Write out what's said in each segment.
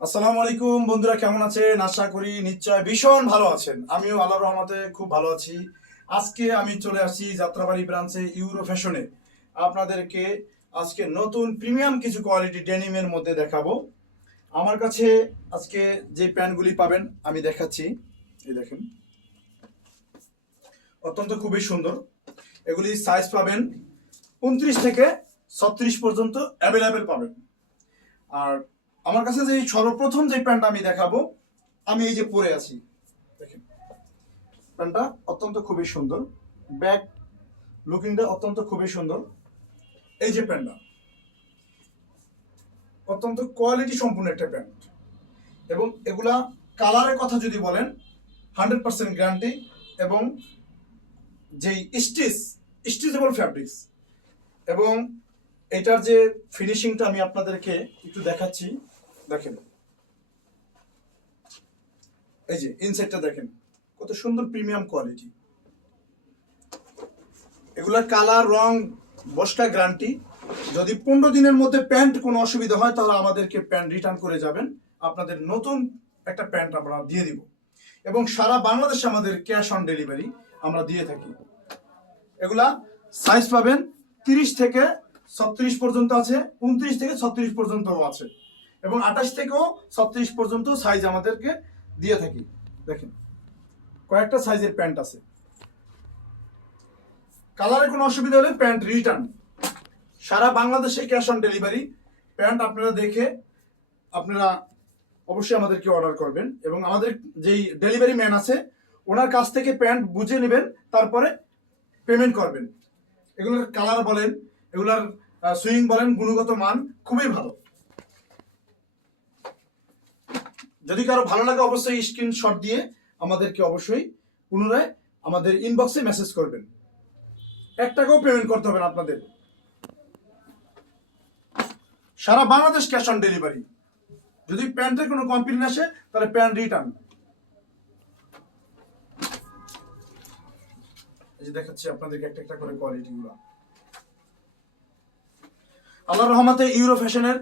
আসসালামু আলাইকুম, বন্ধুরা কেমন আছেন? আশা করি নিশ্চয় ভীষণ ভালো আছেন। আমিও আল্লাহর রহমতে খুব ভালো আছি। আজকে আমি চলে আসছি যাত্রাবাড়ি ব্রাঞ্চে ইউরো ফ্যাশনে। আপনাদেরকে আজকে নতুন প্রিমিয়াম কিছু কোয়ালিটি ডেনিমের মধ্যে দেখাবো। আমার কাছে আজকে যে প্যান্টগুলি পাবেন, আমি দেখাচ্ছি। এই দেখেন। অত্যন্ত খুবই সুন্দর। এগুলি সাইজ পাবেন উনত্রিশ থেকে ছত্রিশ পর্যন্ত অ্যাভেলেবেল পাবেন। আর আমার কাছে যে সর্বপ্রথম যে প্যান্টটা আমি দেখাবো, আমি এই যে পরে আছি। দেখেন, প্যান্টটা অত্যন্ত খুবই সুন্দর। ব্যাক লুকিংটা অত্যন্ত খুবই সুন্দর। এই যে প্যান্টটা, অত্যন্ত কোয়ালিটি সম্পূর্ণ একটা প্যান্ট। এবং এগুলা কালারের কথা যদি বলেন, হান্ড্রেড পার্সেন্ট গ্যারান্টি এবং যেই স্টিচ, স্টিচেবল ফ্যাব্রিক্স। এবং এটার যে ফিনিশিংটা আমি আপনাদেরকে একটু দেখাচ্ছি। দেখেন। এই যে ইনসাইডটা দেখেন। কত সুন্দর প্রিমিয়াম কোয়ালিটি এগুলার কালার রং, বসকা গ্যারান্টি যদি পনেরো দিনের মধ্যে প্যান্ট কোনো অসুবিধা হয়, তাহলে আমাদেরকে প্যান্ট রিটার্ন করে যাবেন। আপনাদের নতুন একটা প্যান্ট আমরা দিয়ে দিব। এবং সারা বাংলাদেশে আমাদের ক্যাশ অন ডেলিভারি আমরা দিয়ে থাকি। এগুলা সাইজ পাবেন তিরিশ থেকে ছত্রিশ পর্যন্ত আছে, উনত্রিশ থেকে ছত্রিশ পর্যন্তও আছে। এবং আঠাশ থেকেও ছত্রিশ পর্যন্ত সাইজ আমাদেরকে দিয়ে থাকি। দেখেন, কয়েকটা সাইজের প্যান্ট আছে। কালারে কোনো অসুবিধা হলে প্যান্ট রিটার্ন সারা বাংলাদেশে ক্যাশ অন ডেলিভারি প্যান্ট আপনারা দেখে আপনারা অবশ্যই আমাদেরকে অর্ডার করবেন এবং আমাদের যেই ডেলিভারি ম্যান আছে, ওনার কাছ থেকে প্যান্ট বুঝে নেবেন, তারপরে পেমেন্ট করবেন। এগুলোর কালার বলেন, এগুলার সুইং বলেন, গুণগত মান খুবই ভালো। যদি কারও ভালো লাগে, অবশ্যই স্ক্রিনশট দিয়ে আমাদেরকে অবশ্যই পুনরায় আমাদের ইনবক্সে মেসেজ করবেন। এক টাকাও পেমেন্ট করতে হবে না আপনাদের। সারা বাংলাদেশ ক্যাশ অন ডেলিভারি যদি প্যান্টের কোনো কমপ্লেন আসে, তাহলে প্যান্ট রিটার্ন এই দেখাচ্ছি আপনাদেরকে একটা একটা করে কোয়ালিটি গুলো। আল্লাহ রহমতে ইউরো ফ্যাশনের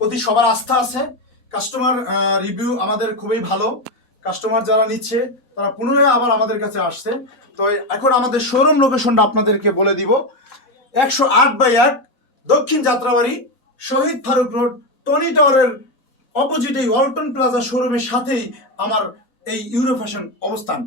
প্রতি সবার আস্থা আছে। কাস্টমার রিভিউ আমাদের খুবই ভালো। কাস্টমার যারা নিচ্ছে, তারা পুনরায় আবার আমাদের কাছে আসছে। তো এখন আমাদের শোরুম লোকেশনটা আপনাদেরকে বলে দিব। একশো আট বাই এক, দক্ষিণ যাত্রাবাড়ি, শহীদ ফারুক রোড, টনি টাওয়ারের অপোজিটেই ওয়ালটন প্লাজা শোরুমের সাথেই আমার এই ইউরো ফ্যাশন অবস্থান।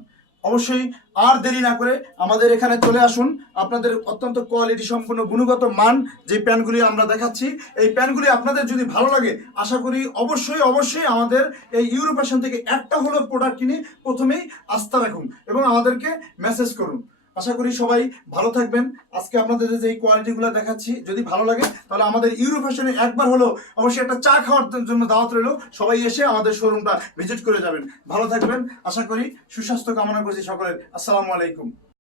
অবশ্যই আর দেরি না করে আমাদের এখানে চলে আসুন। আপনাদের অত্যন্ত কোয়ালিটি সম্পূর্ণ গুণগত মান যে প্যান্টগুলি আমরা দেখাচ্ছি, এই প্যান্টগুলি আপনাদের যদি ভালো লাগে, আশা করি অবশ্যই অবশ্যই আমাদের এই ইউরোপেশন থেকে একটা হলো প্রোডাক্ট কিনে প্রথমেই আস্থা রাখুন এবং আমাদেরকে মেসেজ করুন। আশা করি সবাই ভালো থাকবেন। আজকে আপনাদের যে এই কোয়ালিটিগুলো দেখাচ্ছি, যদি ভালো লাগে, তাহলে আমাদের ইউরো ফ্যাশনে একবার হলো অবশ্যই একটা চা খাওয়ার জন্য দাওয়াত রইল। সবাই এসে আমাদের শোরুমটা ভিজিট করে যাবেন। ভালো থাকবেন। আশা করি সুস্বাস্থ্য কামনা করছি সকলের। আসসালামু আলাইকুম।